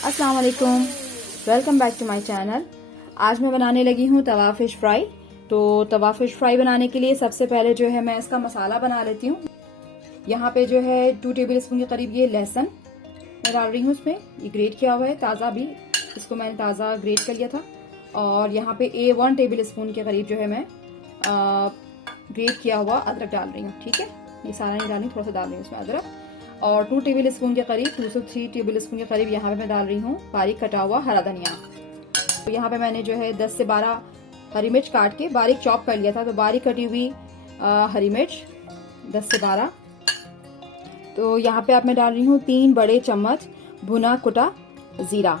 अस्सलाम वालेकुम, welcome back to my channel. आज मैं बनाने लगी हूँ तवा फिश फ्राई। तो तवा फिश फ्राई बनाने के लिए सबसे पहले जो है मैं इसका मसाला बना लेती हूँ। यहाँ पे जो है 2 टेबल स्पून के करीब ये लहसुन मैं डाल रही हूँ उसमें। ये ग्रेट किया हुआ है ताज़ा भी, इसको मैंने ताज़ा ग्रेट कर लिया था। और यहाँ पे 1 टेबल स्पून के करीब जो है मैं ग्रेट किया हुआ अदरक डाल रही हूँ। ठीक है, ये सारा नहीं डाल रही, थोड़ा सा डाल रही हूँ इसमें अदरक। और 2 टेबल स्पून के करीब 2 से 3 टेबल स्पून के करीब यहाँ पे मैं डाल रही हूँ बारीक कटा हुआ हरा धनिया। तो यहाँ पे मैंने जो है 10 से 12 हरी मिर्च काट के बारीक चॉप कर लिया था। तो बारीक कटी हुई हरी मिर्च 10 से 12। तो यहाँ पे अब मैं डाल रही हूँ 3 बड़े चम्मच भुना कुटा ज़ीरा,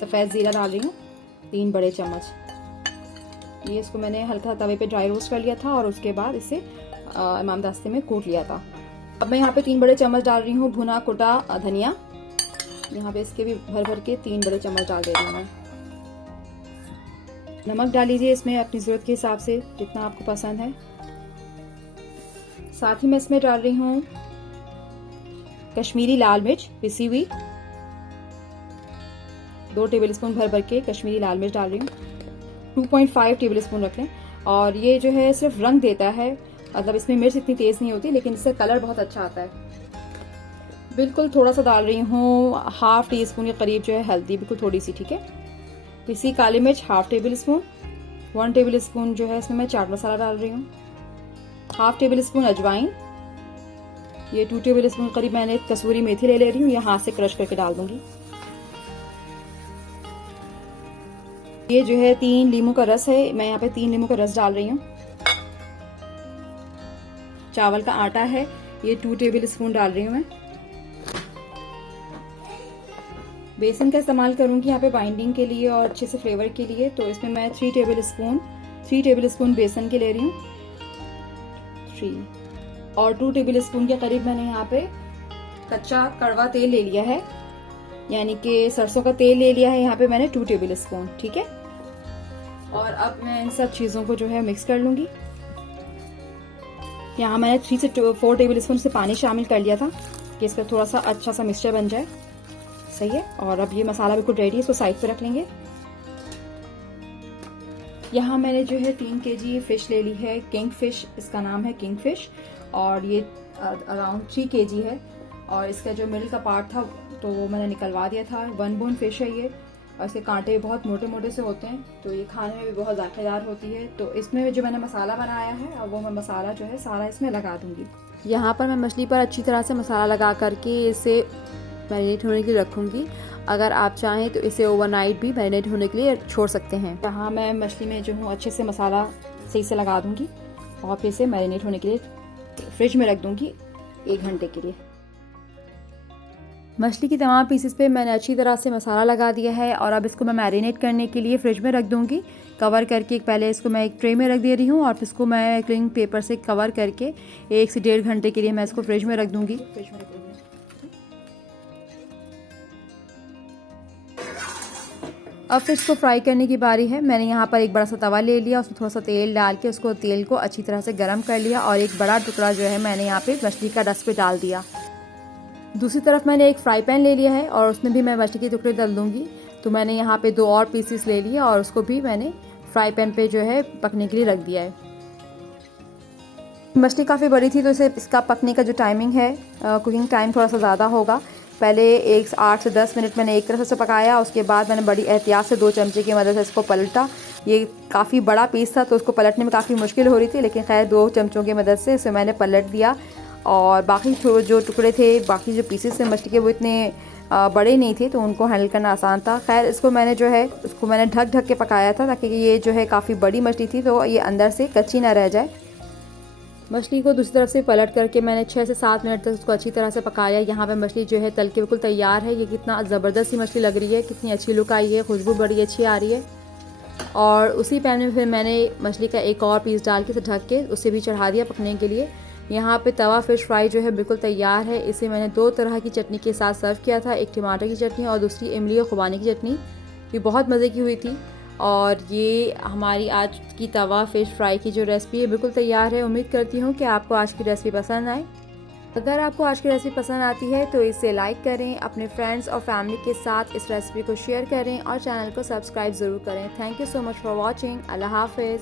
सफ़ेद ज़ीरा डाल रही हूँ 3 बड़े चम्मच। ये इसको मैंने हल्का तवे पे ड्राई रोस्ट कर लिया था और उसके बाद इसे इमाम दस्ते में कूट लिया था। अब मैं यहाँ पे 3 बड़े चम्मच डाल रही हूँ भुना कुटा धनिया। यहाँ पे इसके भी भर भर के 3 बड़े चम्मच डाल दे रही हूँ मैं। नमक डाल लीजिए इसमें अपनी ज़रूरत के हिसाब से जितना आपको पसंद है। साथ ही मैं इसमें डाल रही हूँ कश्मीरी लाल मिर्च पिसी हुई, 2 टेबल स्पून भर भर के कश्मीरी लाल मिर्च डाल रही हूँ। 2.5 टेबल स्पून रख लें। और ये जो है सिर्फ रंग देता है, मतलब इसमें मिर्च इतनी तेज़ नहीं होती, लेकिन इससे कलर बहुत अच्छा आता है। बिल्कुल थोड़ा सा डाल रही हूँ, ½ टी स्पून के करीब जो है हल्दी, बिल्कुल थोड़ी सी। ठीक है, पिसी काली मिर्च ½ टेबल स्पून, 1 टेबल स्पून जो है इसमें मैं चाट मसाला डाल रही हूँ, ½ टेबल स्पून अजवाइन, ये 2 टेबल स्पून करीब मैंने कसूरी मेथी ले रही हूँ, ये हाथ से क्रश करके डाल दूंगी। ये जो है 3 नींबू का रस है, मैं यहाँ पे 3 नींबू का रस डाल रही हूँ। चावल का आटा है, ये 2 टेबल स्पून डाल रही हूँ मैं। बेसन का इस्तेमाल करूंगी यहाँ पे बाइंडिंग के लिए और अच्छे से फ्लेवर के लिए। तो इसमें मैं 3 टेबल स्पून बेसन के ले रही हूँ, 3। और 2 टेबल स्पून के करीब मैंने यहाँ पे कच्चा कड़वा तेल ले लिया है, यानी कि सरसों का तेल ले लिया है यहाँ पे मैंने 2 टेबल स्पून। ठीक है, और अब मैं इन सब चीज़ों को जो है मिक्स कर लूंगी। यहाँ मैंने 3 से 4 टेबल स्पून से पानी शामिल कर लिया था कि इसका थोड़ा सा अच्छा सा मिक्सचर बन जाए। सही है, और अब ये मसाला बिल्कुल रेडी है, इसको साइड पे रख लेंगे। यहाँ मैंने जो है 3 kg फिश ले ली है, किंग फिश इसका नाम है, किंग फिश। और ये अराउंड 3 kg है। और इसका जो मिडल का पार्ट था तो वो मैंने निकलवा दिया था। 1 बोन फिश है ये, और इसके कांटे बहुत मोटे मोटे से होते हैं, तो ये खाने में भी बहुत जायकेदार होती है। तो इसमें जो मैंने मसाला बनाया है, और वो मैं मसाला जो है सारा इसमें लगा दूंगी। यहाँ पर मैं मछली पर अच्छी तरह से मसाला लगा करके इसे मैरिनेट होने के लिए रखूँगी। अगर आप चाहें तो इसे ओवरनाइट भी मैरिनेट होने के लिए छोड़ सकते हैं। यहाँ मैं मछली में जो हूँ अच्छे से मसाला सही से लगा दूँगी और फिर इसे मैरिनेट होने के लिए फ्रिज में रख दूँगी 1 घंटे के लिए। मछली की तमाम पीसेस पे मैंने अच्छी तरह से मसाला लगा दिया है और अब इसको मैं मैरिनेट करने के लिए फ्रिज में रख दूँगी कवर करके। पहले इसको मैं एक ट्रे में रख दे रही हूँ और फिर इसको मैं क्लिंग पेपर से कवर करके 1 से 1.5 घंटे के लिए मैं इसको फ्रिज में रख दूँगी। अब फिश को फ्राई करने की बारी है। मैंने यहाँ पर एक बड़ा सा तवा ले लिया, उसमें थोड़ा सा तेल डाल के उसको तेल को अच्छी तरह से गर्म कर लिया और एक बड़ा टुकड़ा जो है मैंने यहाँ पे मछली का रस पे डाल दिया। दूसरी तरफ मैंने एक फ्राई पैन ले लिया है और उसमें भी मैं मछली के टुकड़े डाल दूँगी। तो मैंने यहाँ पे 2 और पीसेस ले लिए और उसको भी मैंने फ्राई पैन पे जो है पकने के लिए रख दिया है। मछली काफ़ी बड़ी थी तो इसे इसका पकने का जो टाइमिंग है, कुकिंग टाइम थोड़ा सा ज़्यादा होगा। पहले 8 से 10 मिनट मैंने एक तरफ से पकाया, उसके बाद मैंने बड़ी एहतियात से 2 चमचे की मदद से इसको पलटा। ये काफ़ी बड़ा पीस था तो उसको पलटने में काफ़ी मुश्किल हो रही थी, लेकिन खैर 2 चमचों की मदद से इसे मैंने पलट दिया। और बाकी जो टुकड़े थे, बाकी जो पीसेस थे मछली के, वो इतने बड़े नहीं थे तो उनको हैंडल करना आसान था। खैर इसको मैंने जो है उसको मैंने ढक के पकाया था ताकि ये जो है काफ़ी बड़ी मछली थी तो ये अंदर से कच्ची ना रह जाए। मछली को दूसरी तरफ से पलट करके मैंने 6 से 7 मिनट तक उसको अच्छी तरह से पकाया। यहाँ पे मछली जो है तल के बिल्कुल तैयार है। ये कितना ज़बरदस्त सी मछली लग रही है, कितनी अच्छी लुक आई है, खुशबू बड़ी अच्छी आ रही है। और उसी पैन में फिर मैंने मछली का एक और पीस डाल के ढक के उसे भी चढ़ा दिया पकने के लिए। यहाँ पे तवा फिश फ्राई जो है बिल्कुल तैयार है। इसे मैंने 2 तरह की चटनी के साथ सर्व किया था, एक टमाटर की चटनी और दूसरी इमली और खुबानी की चटनी। ये बहुत मज़े की हुई थी। और ये हमारी आज की तवा फिश फ्राई की जो रेसिपी है बिल्कुल तैयार है। उम्मीद करती हूँ कि आपको आज की रेसिपी पसंद आए। अगर आपको आज की रेसिपी पसंद आती है तो इसे लाइक करें, अपने फ्रेंड्स और फैमिली के साथ इस रेसिपी को शेयर करें और चैनल को सब्सक्राइब ज़रूर करें। Thank you so much for watching. अल्लाह हाफिज़।